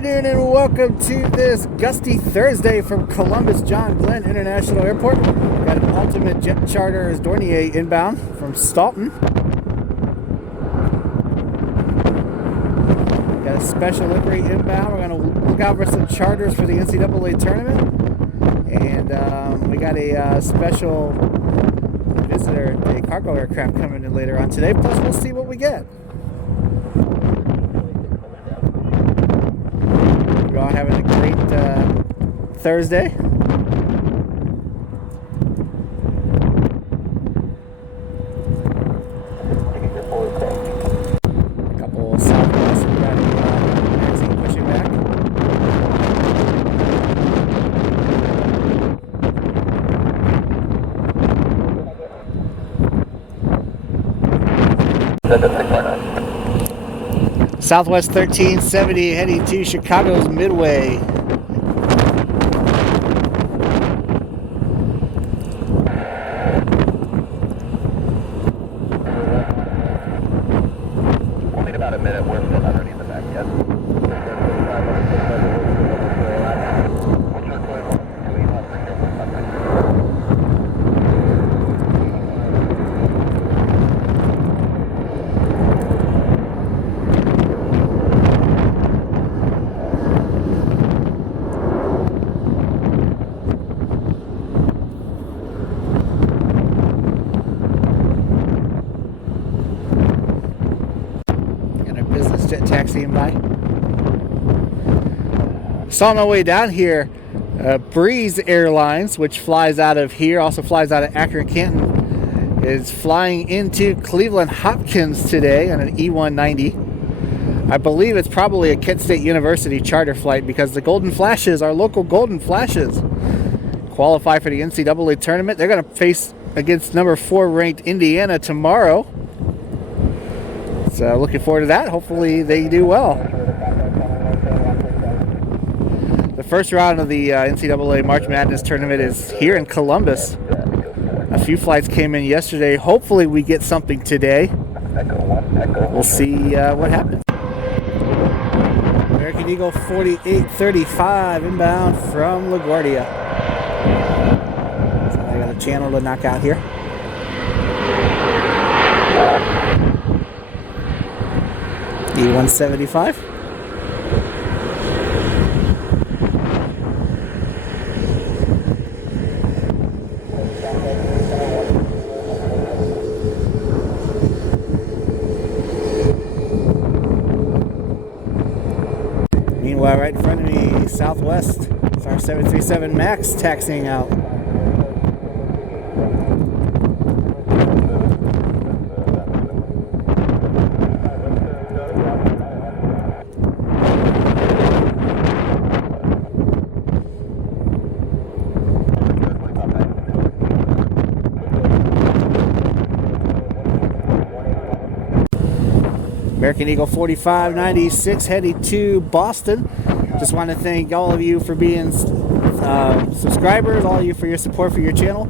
afternoon and welcome to this gusty Thursday from Columbus John Glenn International Airport. Got an Ultimate Jet Charters Dornier inbound from Staunton. Got a special livery inbound. We're going to look out for some charters for the NCAA tournament. And we got a special visitor, a cargo aircraft coming in later on today. Plus we'll see what we get. We're all having a great Thursday. A couple of Southwest. We got a magazine pushing back. Southwest 1370 heading to Chicago's Midway. We'll need about a minute. We're still underneath the back yet. Jet taxiing by. So on my way down here, Breeze Airlines, which flies out of here, also flies out of Akron, Canton, is flying into Cleveland Hopkins today on an E190. I believe it's probably a Kent State University charter flight because the Golden Flashes, our local Golden Flashes, qualify for the NCAA tournament. They're going to face against number 4 ranked Indiana tomorrow. So looking forward to that. Hopefully they do well. The first round of the NCAA March Madness tournament is here in Columbus. A few flights came in yesterday. Hopefully we get something today. We'll see what happens. American Eagle 4835 inbound from LaGuardia. So I got a channel to knock out here. E175. Meanwhile, right in front of me, Southwest, it's our 737 MAX taxiing out. American Eagle 4596 heading to Boston. Just want to thank all of you for being subscribers, all of you for your support for your channel.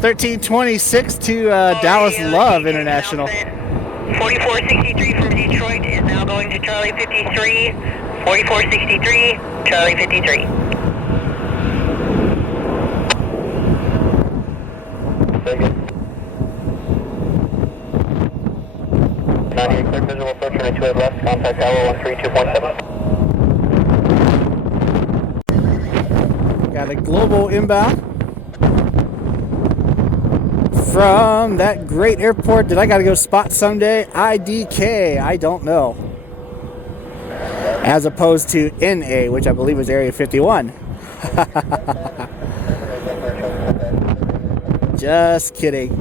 1326 to Dallas Love International. 4463 from Detroit is now going to Charlie 53. 4463, Charlie 53. Clear visual approach runway 28 left, contact tower 132.7. Got a global inbound from that great airport that I got to go spot someday, IDK, I don't know. As opposed to NA, which I believe is Area 51. Just kidding.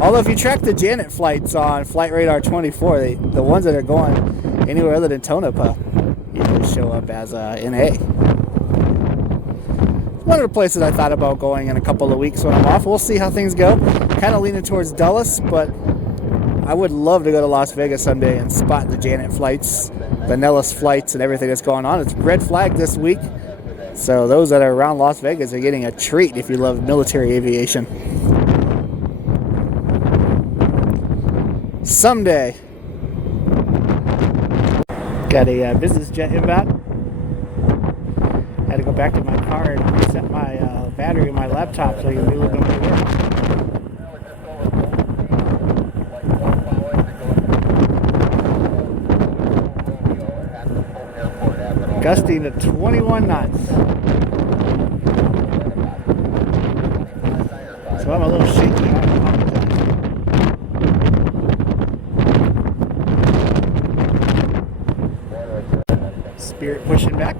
Although if you track the Janet flights on Flight Radar 24, the ones that are going anywhere other than Tonopah usually show up as NA. One of the places I thought about going in a couple of weeks when I'm off. We'll see how things go. Kind of leaning towards Dulles, but I would love to go to Las Vegas someday and spot the Janet flights, the Nellis flights, and everything that's going on. It's red flag this week, so those that are around Las Vegas are getting a treat if you love military aviation. Someday. Got a business jet inbound. Had to go back to my car and reset my battery in my laptop so I can do a little bit more work. Gusting to 21 knots. So I'm a little shaky. I apologize. Spirit pushing back.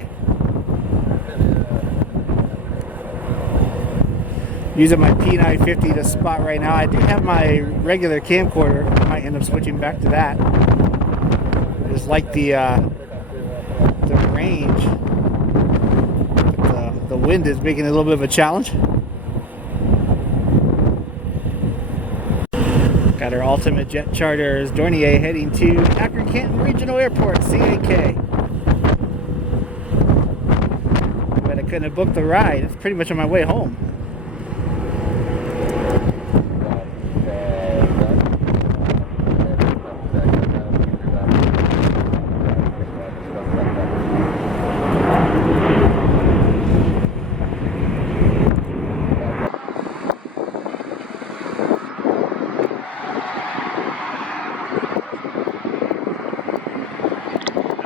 Using my P950 to spot right now. I do have my regular camcorder. I might end up switching back to that. I just like the range. But the wind is making it a little bit of a challenge. Got our ultimate jet charters, Dornier heading to Akron-Canton Regional Airport, CAK. But I couldn't have booked the ride. It's pretty much on my way home.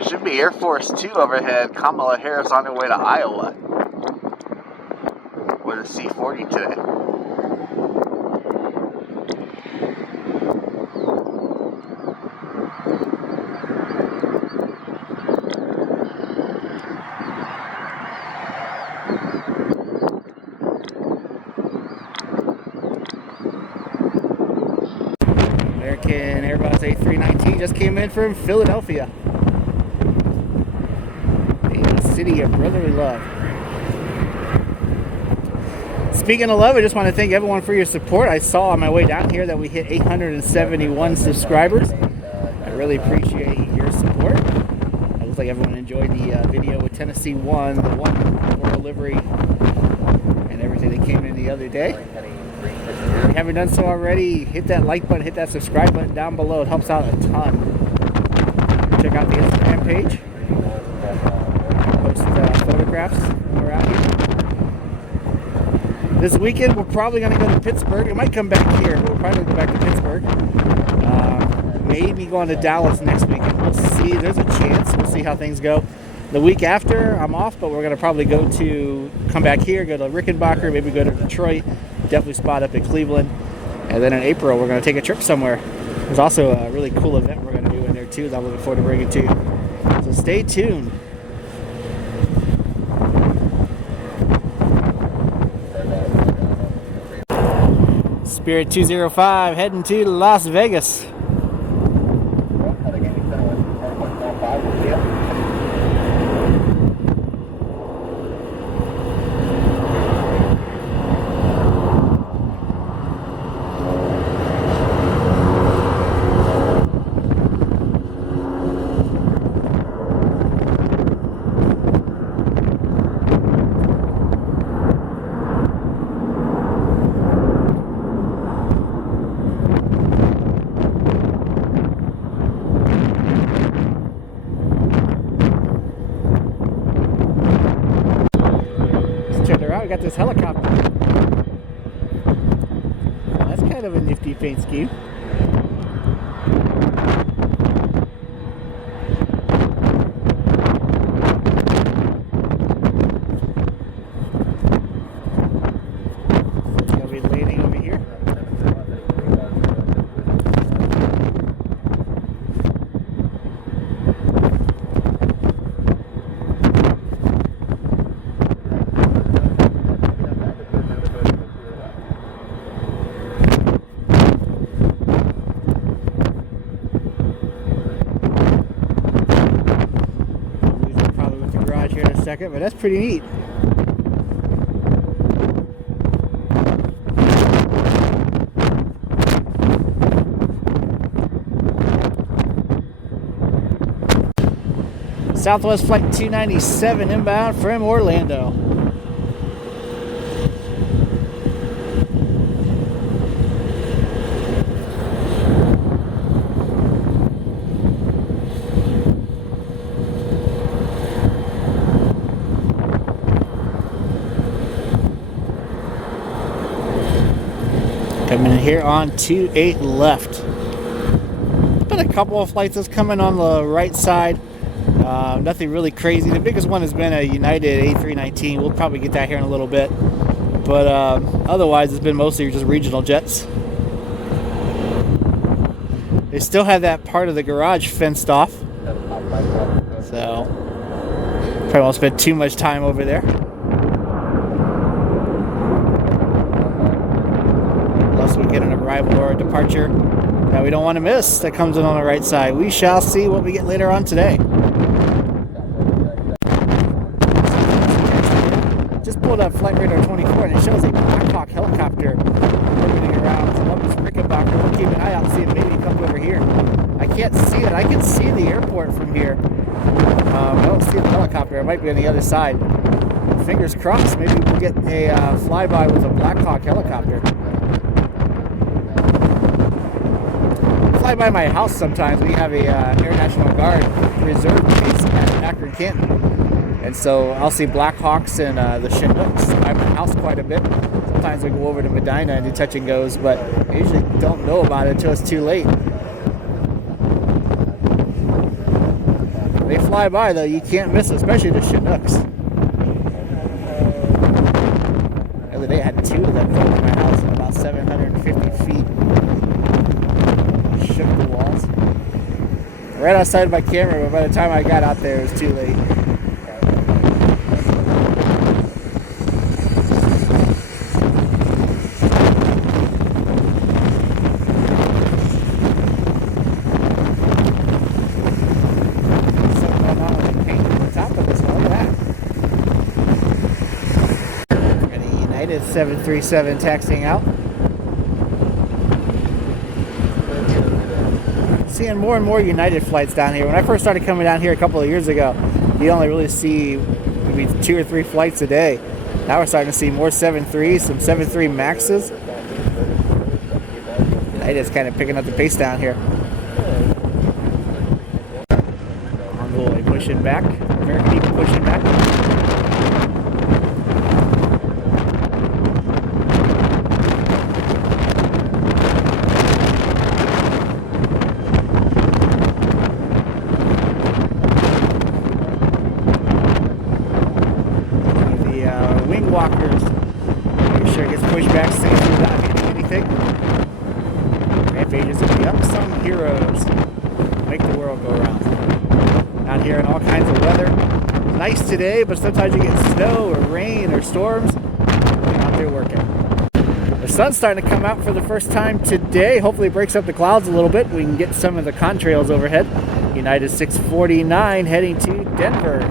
Should be Air Force 2 overhead. Kamala Harris on her way to Iowa with a C-40 today. American Airbus A320 just came in from Philadelphia. City of brotherly love. Speaking of love, I just want to thank everyone for your support. I saw on my way down here that we hit 871 subscribers. I really appreciate your support. It looks like everyone enjoyed the video with Tennessee 1, the 1 delivery, and everything that came in the other day. If you haven't done so already, hit that like button, hit that subscribe button down below. It helps out a ton. Check out the Instagram page. Photographs when we're out here. This weekend we're probably going to go to Pittsburgh. We might come back here, but we'll probably go back to Pittsburgh. Maybe going to Dallas next weekend. We'll see. There's a chance. We'll see how things go. The week after I'm off, but we're going to probably come back here, go to Rickenbacker, maybe go to Detroit, definitely spot up in Cleveland. And then in April we're going to take a trip somewhere. There's also a really cool event we're going to do in there too that I'm looking forward to bringing to you. So stay tuned. Spirit 205 heading to Las Vegas. We got this helicopter. Well, that's kind of a nifty paint scheme. He'll be landing over here. Second, but that's pretty neat. Southwest Flight 297 inbound from Orlando. Coming in here on 28 left. Been a couple of flights that's coming on the right side. Nothing really crazy. The biggest one has been a United A319. We'll probably get that here in a little bit. But otherwise, it's been mostly just regional jets. They still have that part of the garage fenced off. So, probably won't spend too much time over there. Unless we get an arrival or a departure that we don't want to miss that comes in on the right side. We shall see what we get later on today. Just pulled up Flight Radar 24 and it shows a Black Hawk helicopter orbiting around Columbus Rickenbacker. We'll keep an eye out and see if maybe it comes over here. I can't see it. I can see the airport from here. I don't see the helicopter. It might be on the other side. Fingers crossed. Maybe we'll get a flyby with a Black Hawk helicopter. Fly by my house sometimes. We have a Air National Guard reserve base at Akron, Canton. And so I'll see Black Hawks and the Chinooks by my house quite a bit. Sometimes we go over to Medina and do touch and goes, but I usually don't know about it until it's too late. They fly by though, you can't miss, especially the Chinooks. The other day I had two of them over my house at about 750 feet. Shook the walls. Right outside my camera, but by the time I got out there, it was too late. And a United 737 taxiing out. Seeing more and more United flights down here. When I first started coming down here a couple of years ago, you only really see maybe 2 or 3 flights a day. Now we're starting to see more 7.3s, some 7.3 Maxes. United's kind of picking up the pace down here. Envoy pushing back. American Eagle pushing back. Walkers. Make sure it gets pushed back safely without hitting anything. Rampages of the unsung heroes make the world go round. Out here in all kinds of weather. Nice today, but sometimes you get snow or rain or storms. We're out there working. The sun's starting to come out for the first time today. Hopefully it breaks up the clouds a little bit. We can get some of the contrails overhead. United 649 heading to Denver.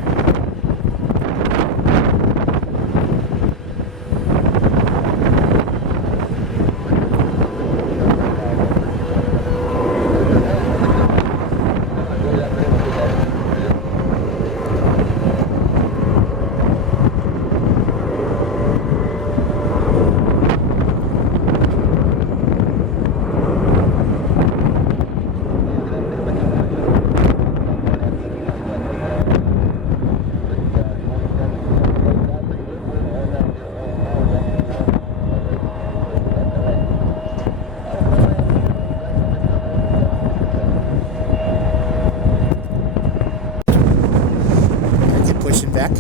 Pushing back.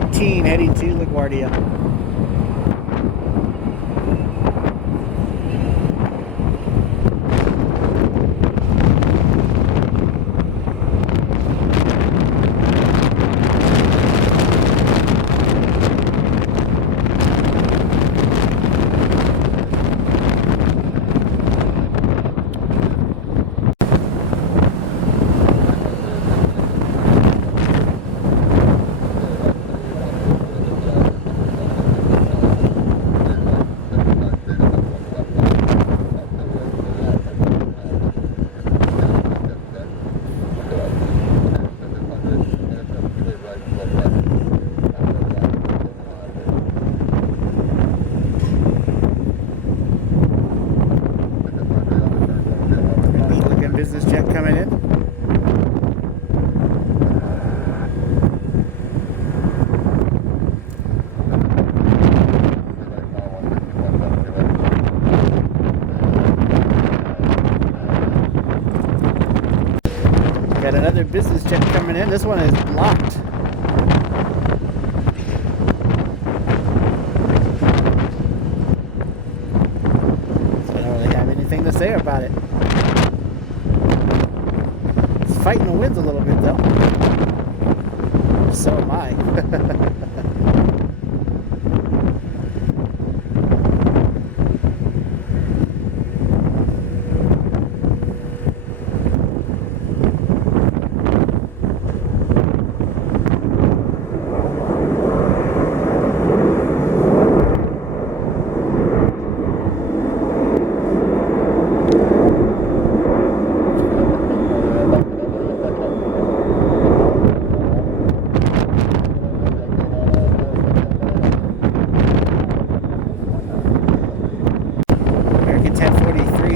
.4313 heading to LaGuardia. Another business jet coming in. This one is blocked. So I don't really have anything to say about it. It's fighting the winds a little bit though. So am I.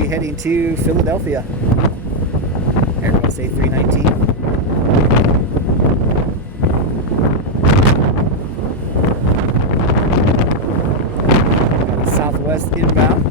Heading to Philadelphia. Airbus A319. Southwest inbound.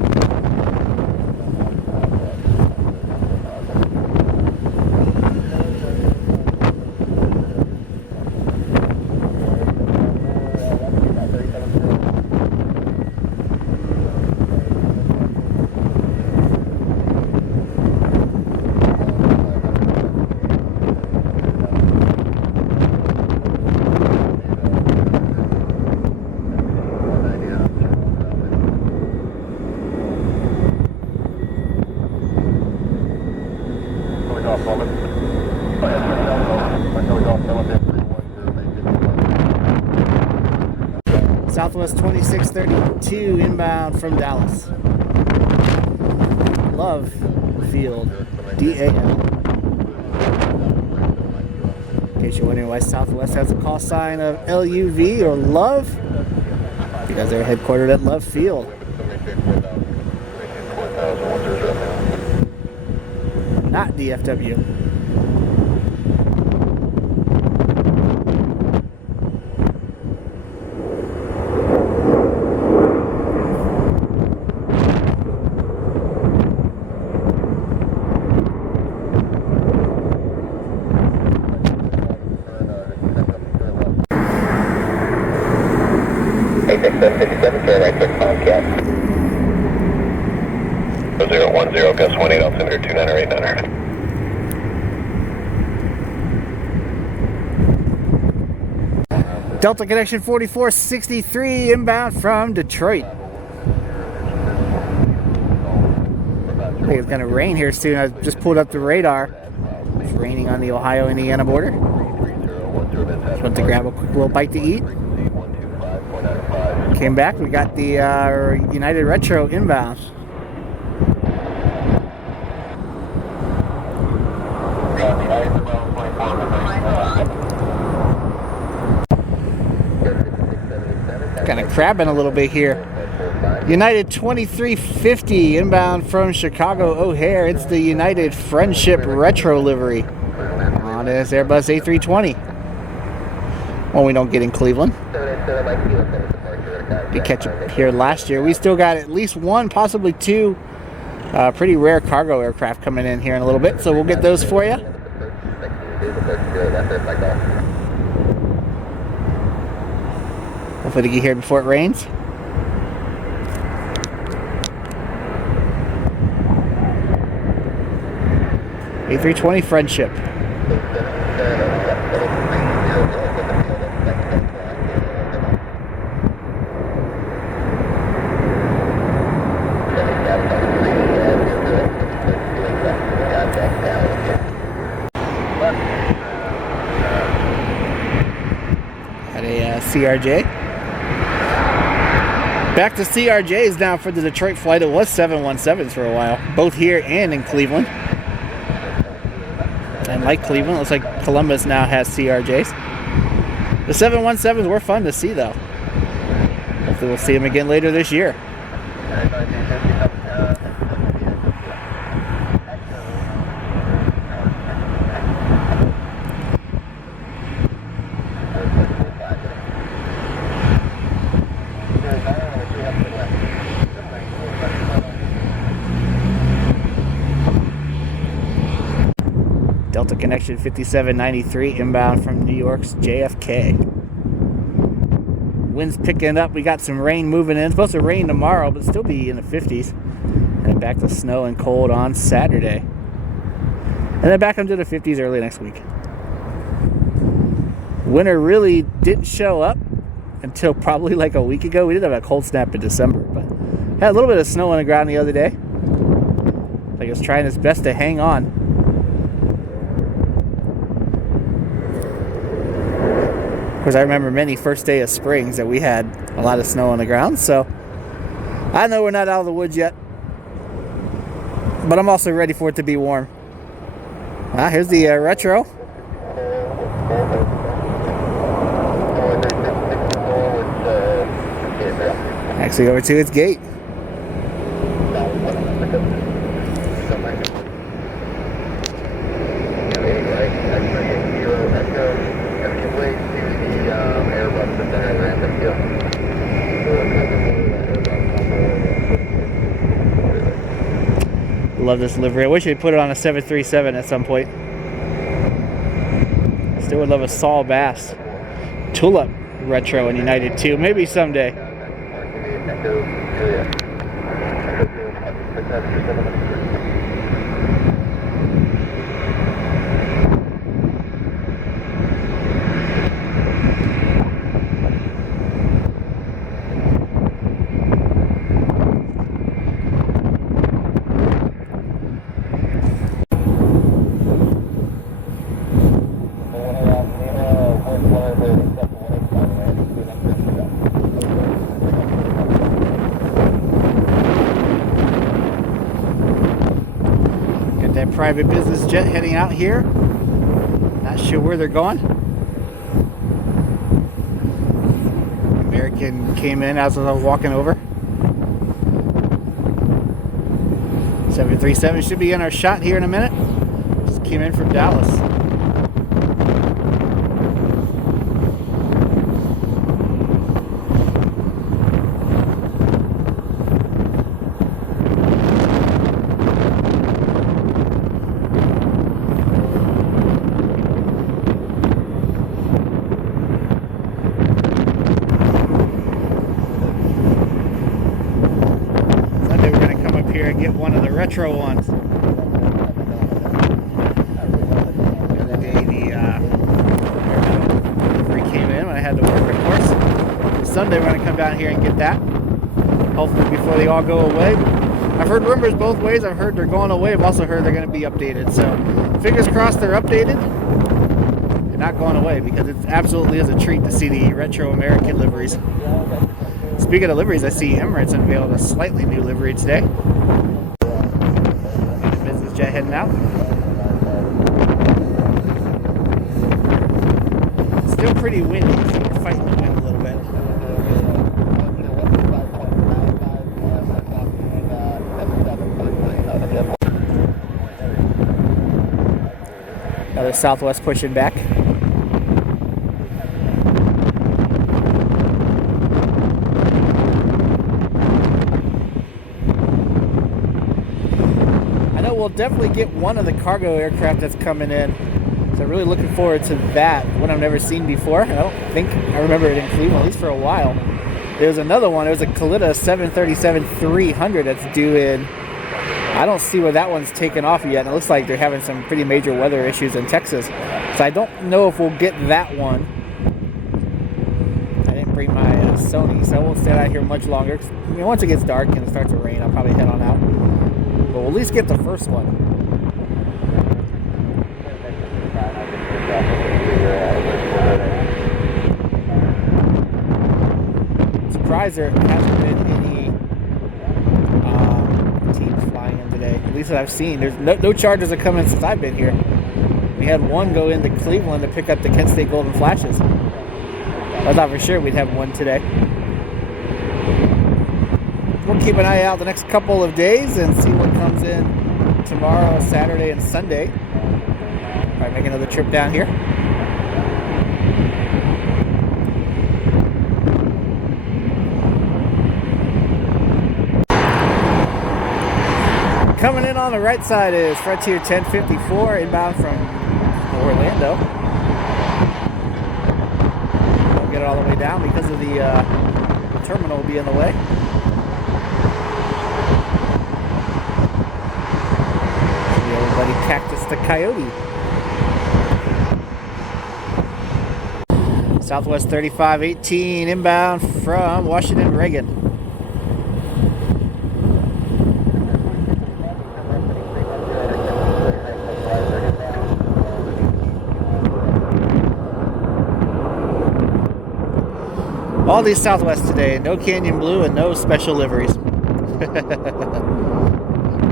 Southwest 2632 inbound from Dallas. Love Field, DAL. In case you're wondering why Southwest has a call sign of LUV or Love, because they're headquartered at Love Field. Not DFW. Right quick Tomcat. 010, Gus 18, altimeter 2989. Delta Connection 4463 inbound from Detroit. I think it's going to rain here soon. I just pulled up the radar. It's raining on the Ohio-Indiana border. Just went to grab a quick little bite to eat. Came back, we got the United Retro inbound. Kind of crabbing a little bit here. United 2350 inbound from Chicago O'Hare. It's the United Friendship Retro livery on this Airbus A320. One we don't get in Cleveland. Did catch it here last year. We still got at least one, possibly two pretty rare cargo aircraft coming in here in a little bit, so we'll get those for you. Hopefully to get here before it rains. A320 Friendship. CRJ. Back to CRJs now for the Detroit flight. It was 717s for a while, both here and in Cleveland. And like Cleveland, it looks like Columbus now has CRJs. The 717s were fun to see though. Hopefully we'll see them again later this year. Connection 5793 inbound from New York's JFK. Wind's picking up. We got some rain moving in. It's supposed to rain tomorrow, but still be in the 50s. And then back to snow and cold on Saturday. And then back into the 50s early next week. Winter really didn't show up until probably like a week ago. We did have a cold snap in December, but had a little bit of snow on the ground the other day. Like it was trying its best to hang on. Of course, I remember many first day of springs that we had a lot of snow on the ground, so I know we're not out of the woods yet, but I'm also ready for it to be warm. Here's the retro. Actually over to its gate. Love this livery. I wish they'd put it on a 737 at some point. Still would love a Saul Bass Tulip retro in United too. Maybe someday. Private business jet heading out here. Not sure where they're going. American came in as I was walking over. 737 should be in our shot here in a minute. Just came in from Dallas. Retro ones. The other day the delivery came in when I had to work, of course. Sunday we're going to come down here and get that. Hopefully before they all go away. I've heard rumors both ways. I've heard they're going away. I've also heard they're going to be updated. So fingers crossed they're updated. They're not going away because it absolutely is a treat to see the retro American liveries. Speaking of liveries, I see Emirates unveiled a slightly new livery today. Jet heading out. Still pretty windy, so we're fighting the wind a little bit. Another Southwest pushing back. We'll definitely get one of the cargo aircraft that's coming in, so I'm really looking forward to that. One I've never seen before. I don't think I remember it in Cleveland, at least for a while. There's another one. There's a Kalita 737-300 that's due in. I don't see where that one's taken off yet. It looks like they're having some pretty major weather issues in Texas, so I don't know if we'll get that one. I didn't bring my Sony, so I won't stay out here much longer. I mean, once it gets dark and it starts to rain, I'll probably head on out. But we'll at least get the first one. I'm surprised there hasn't been any teams flying in today. At least that I've seen. There's no chargers that come in since I've been here. We had one go into Cleveland to pick up the Kent State Golden Flashes. I thought for sure we'd have one today. We'll keep an eye out the next couple of days and see what comes in tomorrow, Saturday, and Sunday. Probably make another trip down here. Coming in on the right side is Frontier 1054 inbound from Orlando. Won't get it all the way down because of the terminal will be in the way. See everybody cactus the coyote. Southwest 3518 inbound from Washington Reagan. All these Southwest today, no Canyon Blue and no special liveries.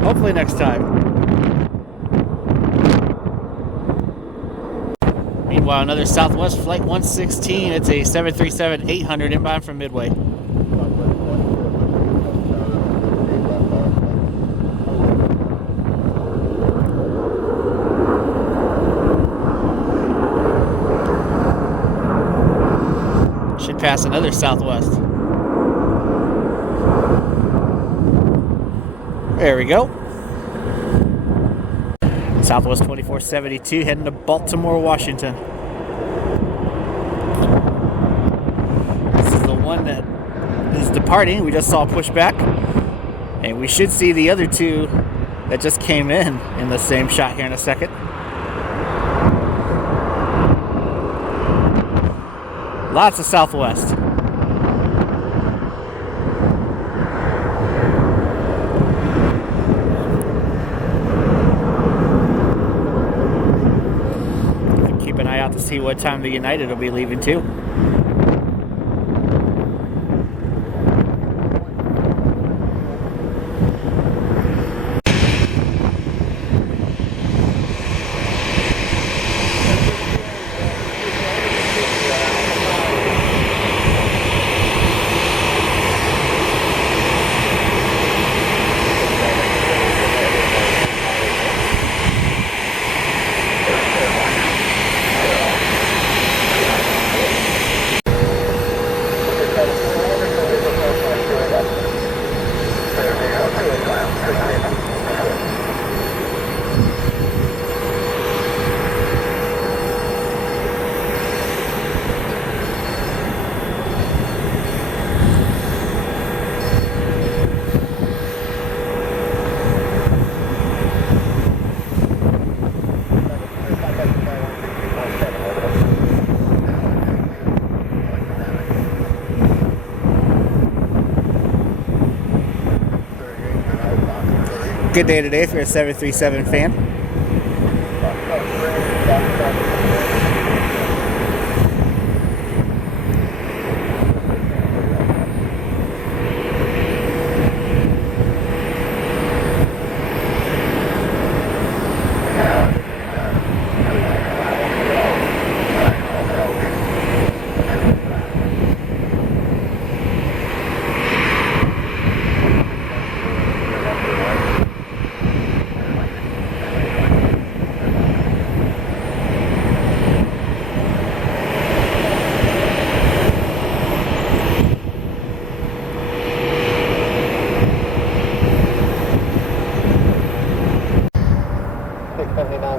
Hopefully next time. Meanwhile, another Southwest Flight 116. It's a 737-800 inbound from Midway. Should pass another Southwest. There we go. Southwest 2472 heading to Baltimore, Washington. This is the one that is departing. We just saw pushback. And we should see the other two that just came in the same shot here in a second. Lots of Southwest. Keep an eye out to see what time the United will be leaving too. Good day today if you're a 737 fan.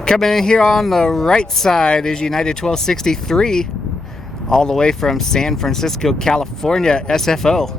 Coming in here on the right side is United 1263, all the way from San Francisco, California, SFO.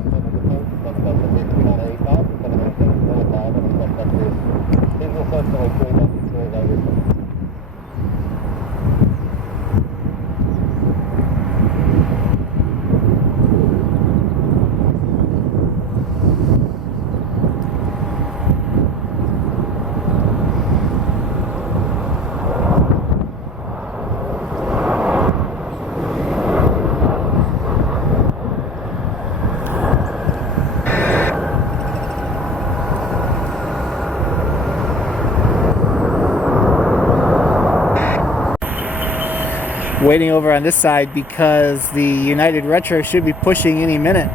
Waiting over on this side because the United Retro should be pushing any minute,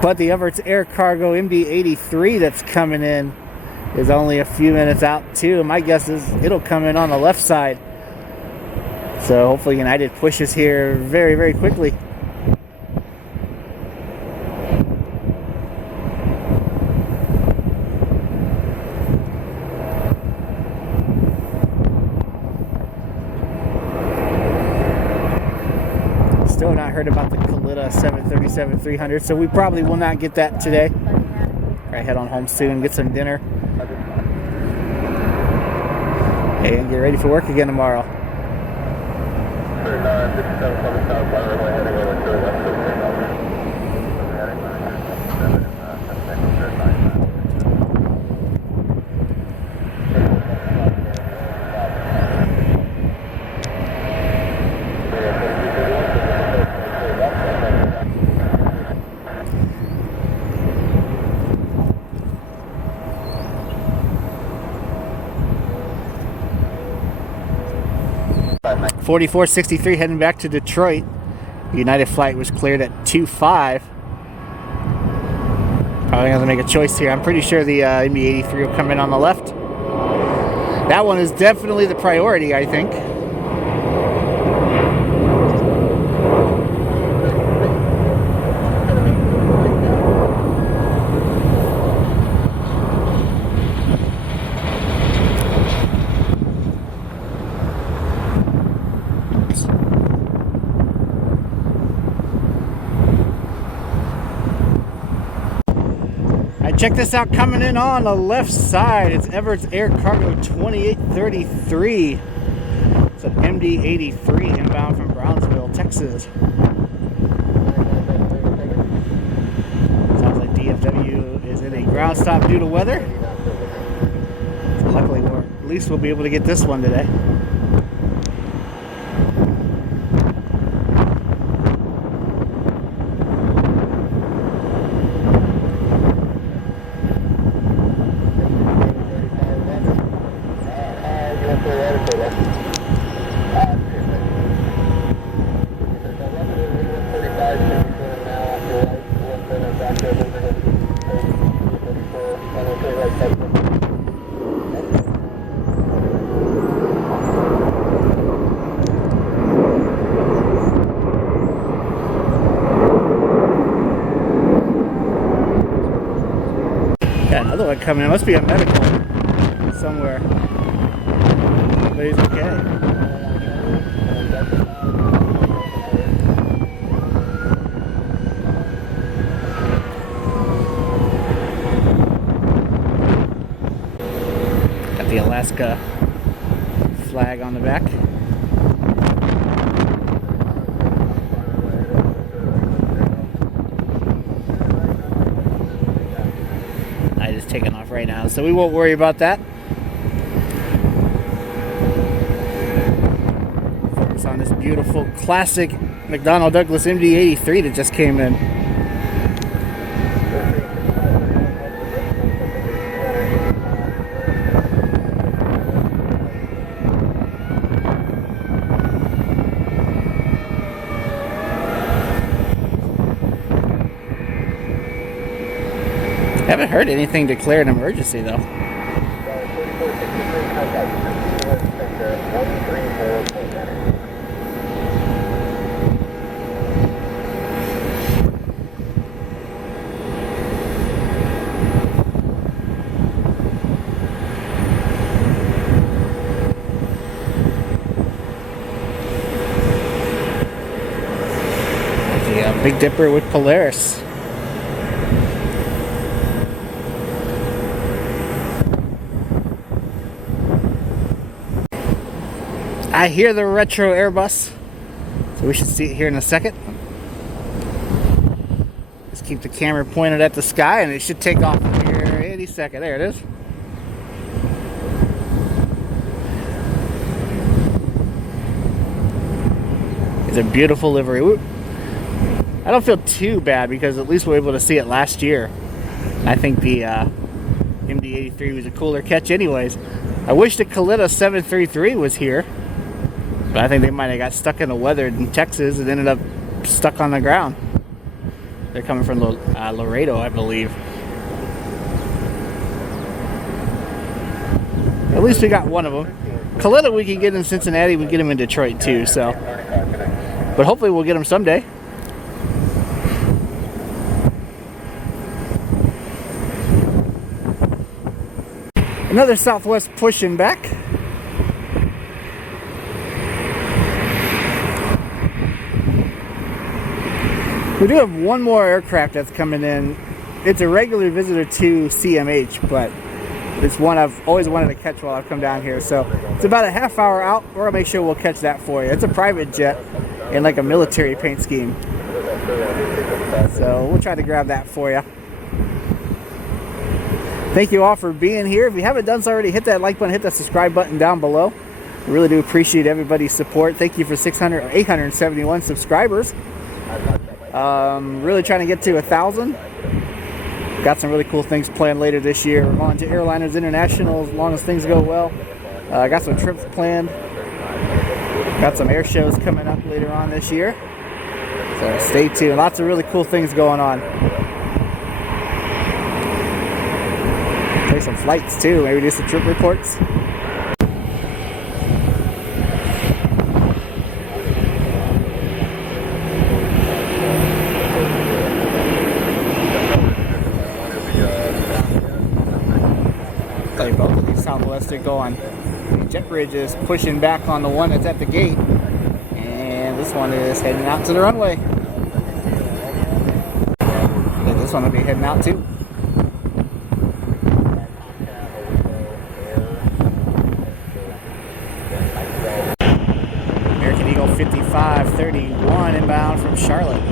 but the Everts Air Cargo MD-83 that's coming in is only a few minutes out too. My guess is it'll come in on the left side, so hopefully United pushes here very, very quickly. Still have not heard about the Kalita 737-300, so we probably will not get that today. Probably head on home soon, get some dinner, and get ready for work again tomorrow. .4463 heading back to Detroit. United flight was cleared at 2:05. Probably going to make a choice here. I'm pretty sure the MD-83 will come in on the left. That one is definitely the priority, I think. Check this out, coming in on the left side, it's Everts Air Cargo 2833. It's an MD-83 inbound from Brownsville, Texas. Sounds like DFW is in a ground stop due to weather. So luckily, at least we'll be able to get this one today. Got another one coming in. Must be a medical somewhere. But he's okay. Got the Alaska flag on the back. Taking off right now, so we won't worry about that. Focus on this beautiful classic McDonnell-Douglas MD-83 that just came in. Haven't heard anything declare an emergency though. The Big Dipper with Polaris. I hear the retro Airbus, so we should see it here in a second. Just keep the camera pointed at the sky and it should take off here any second. There it is. It's a beautiful livery. I don't feel too bad because at least we were able to see it last year. I think the MD-83 was a cooler catch anyways. I wish the Kalita 733 was here. But I think they might have got stuck in the weather in Texas and ended up stuck on the ground. They're coming from Laredo, I believe. At least we got one of them. Kalita we can get in Cincinnati, we can get them in Detroit too, so. But hopefully we'll get them someday. Another Southwest pushing back. We do have one more aircraft that's coming in. It's a regular visitor to CMH, but it's one I've always wanted to catch while I've come down here. So it's about a half hour out. We're gonna make sure we'll catch that for you. It's a private jet in like a military paint scheme. So we'll try to grab that for you. Thank you all for being here. If you haven't done so already, hit that like button, hit that subscribe button down below. We really do appreciate everybody's support. Thank you for 871 subscribers. Really trying to get to 1,000. Got some really cool things planned later this year. We're going to Airlines International as long as things go well. Got some trips planned. Got some air shows coming up later on this year. So stay tuned. Lots of really cool things going on. Play some flights too. Maybe do some trip reports. Both of these Southwest are going. The jet bridge is pushing back on the one that's at the gate, and this one is heading out to the runway. And this one will be heading out too. American Eagle 5531 inbound from Charlotte.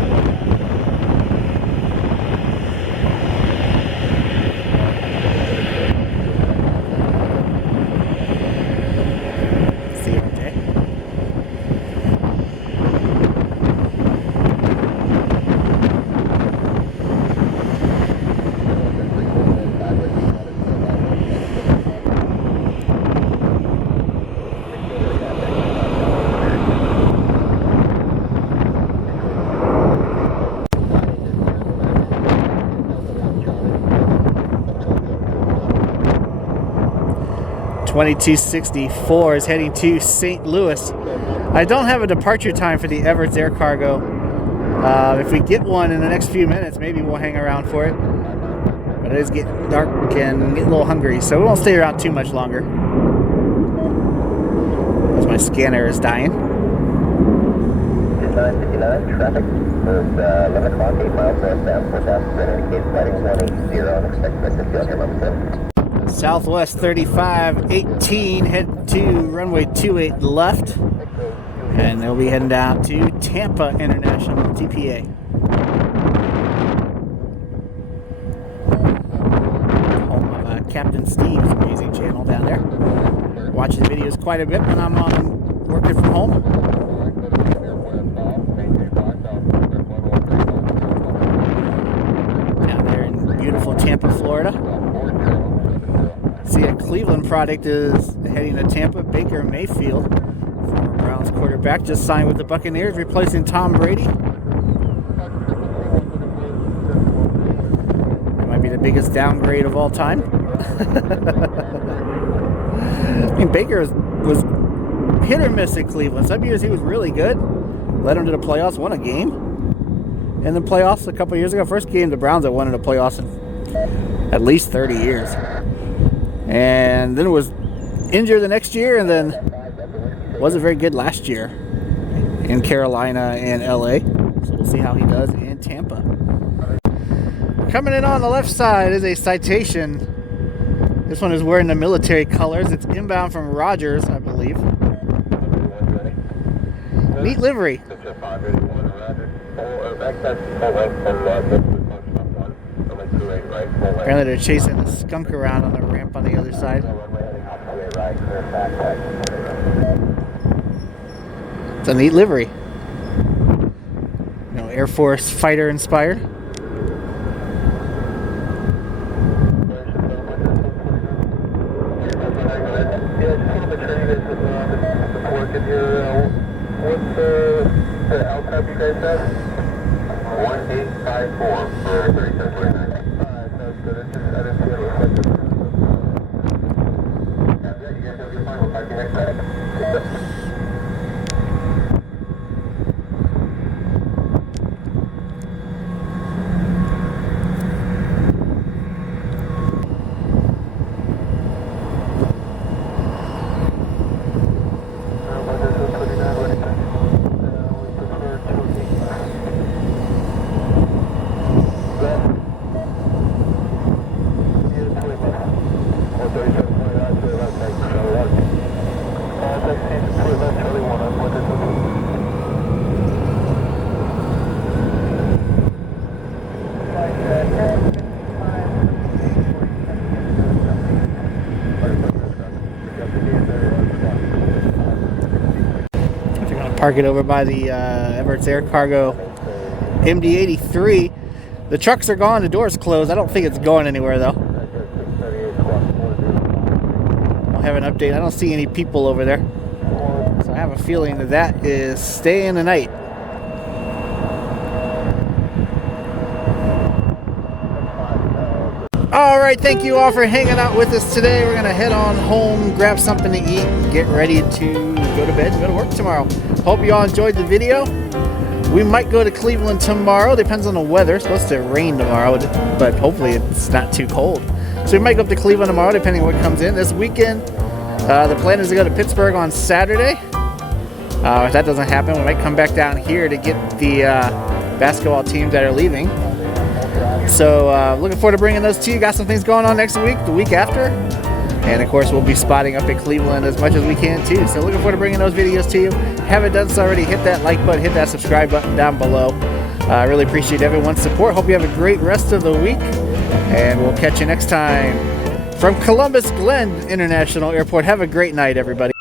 .2264 is heading to St. Louis. I don't have a departure time for the Everts air cargo. If we get one in the next few minutes, maybe we'll hang around for it. But it is getting dark and getting a little hungry, so we won't stay around too much longer. As my scanner is dying. 959 traffic is 11 o'clock, 8 miles northbound, 4,000 indicated flighting 180 and expect message on your level. Southwest 3518 head to runway 28 left, and they'll be heading down to Tampa International TPA. Home of Captain Steve's amazing channel down there. Watch his videos quite a bit when I'm working from home. Down there in beautiful Tampa, Florida. See, a Cleveland product is heading to Tampa. Baker Mayfield, former Browns quarterback, just signed with the Buccaneers, replacing Tom Brady. That might be the biggest downgrade of all time. I mean, Baker was hit or miss in Cleveland. Some years he was really good, led them to the playoffs, won a game. In the playoffs a couple years ago, first game the Browns had won in the playoffs in at least 30 years. And then was injured the next year, and then wasn't very good last year in Carolina and LA. So we'll see how he does in Tampa. Coming in on the left side is a Citation. This one is wearing the military colors. It's inbound from Rogers, I believe. Neat livery. Apparently they're chasing a skunk around on the ramp on the other side. It's a neat livery. You know, Air Force fighter inspired. What's the LTAP you guys have? 1854 for 3729. Sounds good. I didn't see it reflected. Yeah, you guys have your fine. We'll talk to you next time. park it over by the Everts Air Cargo MD-83. The trucks are gone, the door's closed. I don't think it's going anywhere though. I'll have an update. I don't see any people over there. So I have a feeling that that is staying the night. Alright, thank you all for hanging out with us today. We're going to head on home, grab something to eat, and get ready to go to bed and go to work tomorrow. Hope you all enjoyed the video. We might go to Cleveland tomorrow. Depends on the weather. It's supposed to rain tomorrow, but hopefully it's not too cold. So we might go up to Cleveland tomorrow, depending on what comes in. This weekend, the plan is to go to Pittsburgh on Saturday. If that doesn't happen, we might come back down here to get the basketball teams that are leaving. So looking forward to bringing those to you. Got some things going on next week, the week after. And of course, we'll be spotting up at Cleveland as much as we can too. So looking forward to bringing those videos to you. Haven't done so already, hit that like button, hit that subscribe button down below. I really appreciate everyone's support. Hope you have a great rest of the week. And we'll catch you next time from Columbus Glen International Airport. Have a great night, everybody.